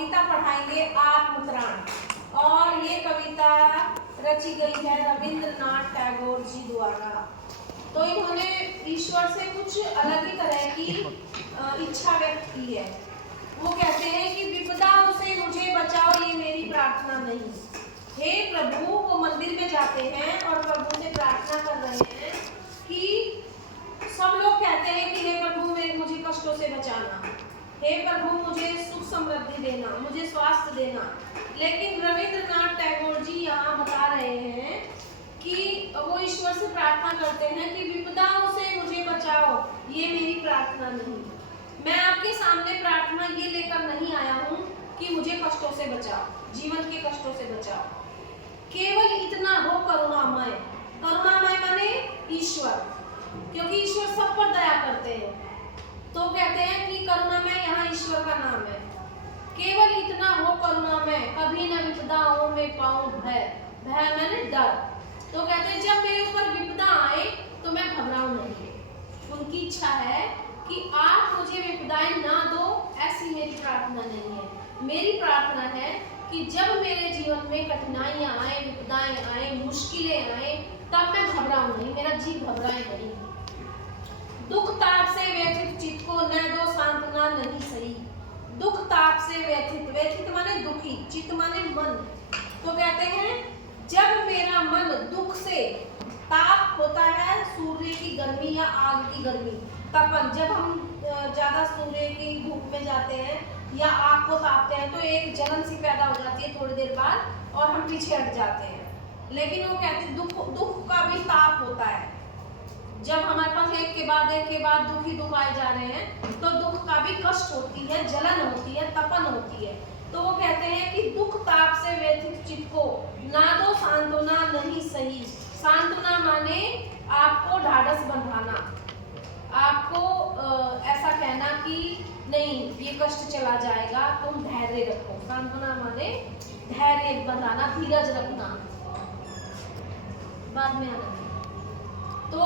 कविता पढ़ाएंगे आत्मत्राण। और ये कविता रची गई है रविंद्रनाथ टैगोर जी द्वारा। तो इन्होंने ईश्वर से कुछ अलग ही तरह की इच्छा व्यक्त की है। वो कहते हैं कि विपदाओं से मुझे बचाओ, ये मेरी प्रार्थना नहीं। हे प्रभु, वो मंदिर में जाते हैं और प्रभु से प्रार्थना कर रहे हैं कि सब लोग कहते हैं कि हे प्रभु मुझे कष्टों से बचाना, हे प्रभु मुझे सुख समृद्धि देना, मुझे स्वास्थ्य देना। लेकिन रविंद्रनाथ टैगोर जी यहाँ बता रहे हैं कि वो ईश्वर से प्रार्थना करते हैं कि विपदाओं से मुझे बचाओ, ये मेरी प्रार्थना नहीं। मैं आपके सामने प्रार्थना ये लेकर नहीं आया हूँ कि मुझे कष्टों से बचाओ, जीवन के कष्टों से बचाओ। केवल इतना हो करुणामय। करुणामय माने ईश्वर, क्योंकि ईश्वर सब पर दया करते हैं। तो कहते हैं कि करुणामय यहाँ ईश्वर का नाम है। केवल इतना हो करुणामय, कभी न विपदाओं में पाऊं भय। भय माने डर। तो कहते हैं जब मेरे ऊपर विपदा आए तो मैं घबराऊं नहीं। उनकी इच्छा है कि आप मुझे विपदाएं ना दो, ऐसी मेरी प्रार्थना नहीं है। मेरी प्रार्थना है कि जब मेरे जीवन में कठिनाइयां आए, विपदाएं आए, मुश्किलें आए, तब मैं घबराऊं नहीं, मेरा जीव घबराए नहीं। दुख ताप से व्यथित चित्त को न दो सांत्वना नहीं सही। दुख ताप से व्यथित, व्यथित माने दुखी, चित्त माने मन। तो कहते हैं जब मेरा मन दुख से, ताप होता है सूर्य की गर्मी या आग की गर्मी, तपन। जब हम ज्यादा सूर्य की धूप में जाते हैं या आग को तापते हैं तो एक जलन सी पैदा हो जाती है थोड़ी देर बाद और हम पीछे हट जाते हैं। लेकिन वो कहते हैं दुख का भी ताप होता है। जब हमारे पास एक के बाद दुख ही दुख आए जा रहे हैं तो दुख का भी कष्ट होती है, जलन होती है, तपन होती है। तो वो कहते हैं कि दुख ताप से व्यथित चित्त को ना दो सांत्वना नहीं सही। सांत्वना माने आपको ढाढ़स बंधाना, आपको ऐसा कहना कि नहीं ये कष्ट चला जाएगा, तुम धैर्य रखो। सांत्वना माने धैर्य बंधाना, धीरज रखना। बाद में आना। तो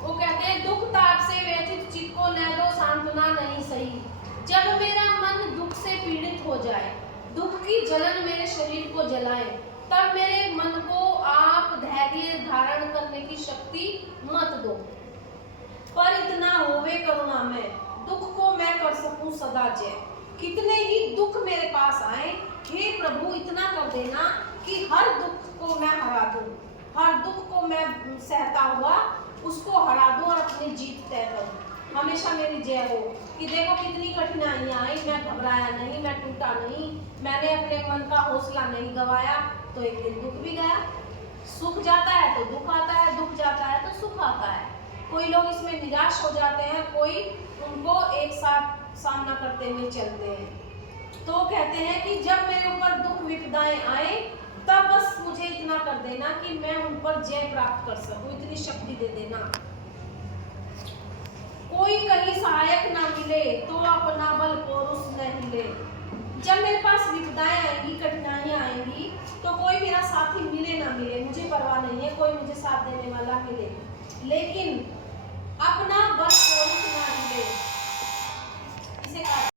वो कहते हैं दुख ताप से व्यथित चित्त को न दो सांत्वना नहीं सही। जब मेरा मन दुख से पीड़ित हो जाए, दुख की जलन मेरे शरीर को जलाए, तब मेरे मन को आप धैर्य धारण करने की शक्ति मत दो। पर इतना होवे करुणा में, दुख को मैं कर सकूं सदा जय। कितने ही दुख मेरे पास आए, हे प्रभु इतना कर देना कि हर दुख को मैं हरा दूं, हर दुख को मैं सहता हुआ उसको हरा दूं और अपनी जीत तय करूं। हमेशा मेरी जय हो कि देखो कितनी कठिनाइयां आई, मैं घबराया नहीं, मैं टूटा नहीं, मैंने अपने मन का हौसला नहीं गवाया। तो एक दिन दुख भी गया। सुख जाता है तो दुख आता है, दुख जाता है तो सुख आता है। कोई लोग इसमें निराश हो जाते हैं, कोई उनको एक साथ सामना करते हुए चलते हैं। तो कहते हैं कि जब मेरे ऊपर दुख विपदाएं आए तब बस मुझे इतना कर देना कि मैं उन पर जय प्राप्त कर सकूं, इतनी शक्ति दे देना। कोई कहीं सहायक ना मिले तो अपना बल पौरुष न हिले। जब मेरे पास विपदाएं आएंगी, कठिनाइयां आएंगी, तो कोई मेरा साथी मिले ना मिले, मुझे परवाह नहीं है, कोई मुझे साथ देने वाला मिले, लेकिन अपना बल